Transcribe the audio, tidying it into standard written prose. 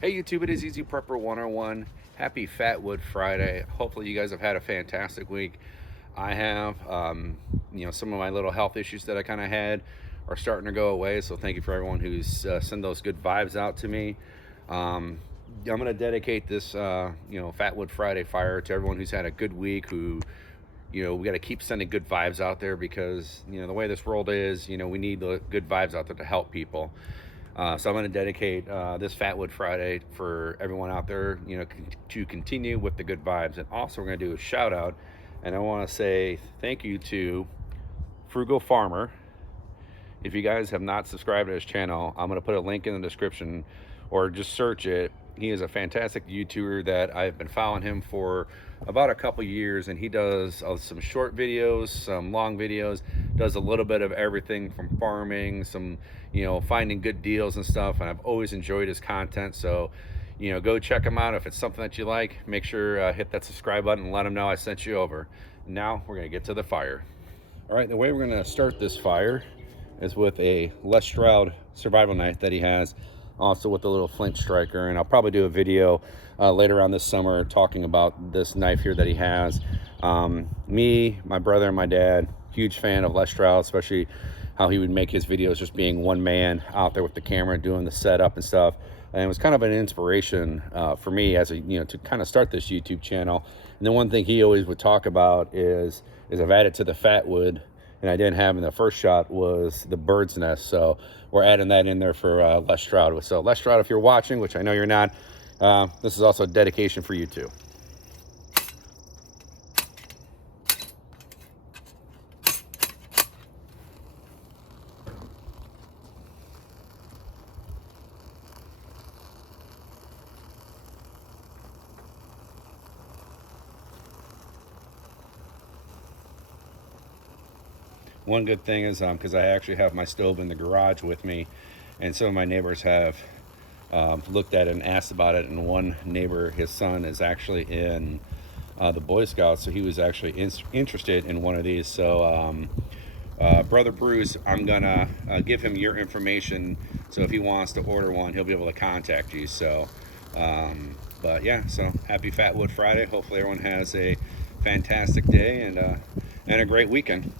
Hey YouTube, it is Easy Prepper 101. Happy Fatwood Friday. Hopefully you guys have had a fantastic week. I have, some of my little health issues that I kind of had are starting to go away. So thank you for everyone who's sent those good vibes out to me. I'm going to dedicate this, Fatwood Friday fire to everyone who's had a good week, who, we got to keep sending good vibes out there because, the way this world is, we need the good vibes out there to help people. So I'm going to dedicate this Fatwood Friday for everyone out there, to continue with the good vibes. And also we're going to do a shout out. And I want to say thank you to Frugal Farmer. If you guys have not subscribed to his channel, I'm going to put a link in the description or just search it. He is a fantastic YouTuber that I've been following him for about a couple years, and he does some short videos, some long videos, does a little bit of everything from farming, some, finding good deals and stuff. And I've always enjoyed his content. So, go check him out. If it's something that you like, make sure hit that subscribe button and let him know I sent you over. Now we're going to get to the fire. All right, the way we're going to start this fire is with a Les Stroud survival knife that he has, also with a little flint striker. And I'll probably do a video later on this summer talking about this knife here that he has. Me, my brother, and my dad, huge fan of Les Stroud, especially how he would make his videos just being one man out there with the camera doing the setup and stuff. And it was kind of an inspiration for me as to kind of start this YouTube channel. And then one thing he always would talk about is I've added to the Fatwood, and I didn't have in the first shot, was the bird's nest. So we're adding that in there for Les Stroud. So Les Stroud, if you're watching, which I know you're not, this is also a dedication for you too. One good thing is because I actually have my stove in the garage with me, and some of my neighbors have looked at it and asked about it. And one neighbor, his son is actually in the Boy Scouts, so he was actually interested in one of these. So Brother Bruce, I'm gonna give him your information, so if he wants to order one, he'll be able to contact you. So but yeah, so happy Fatwood Friday. Hopefully everyone has a fantastic day and a great weekend.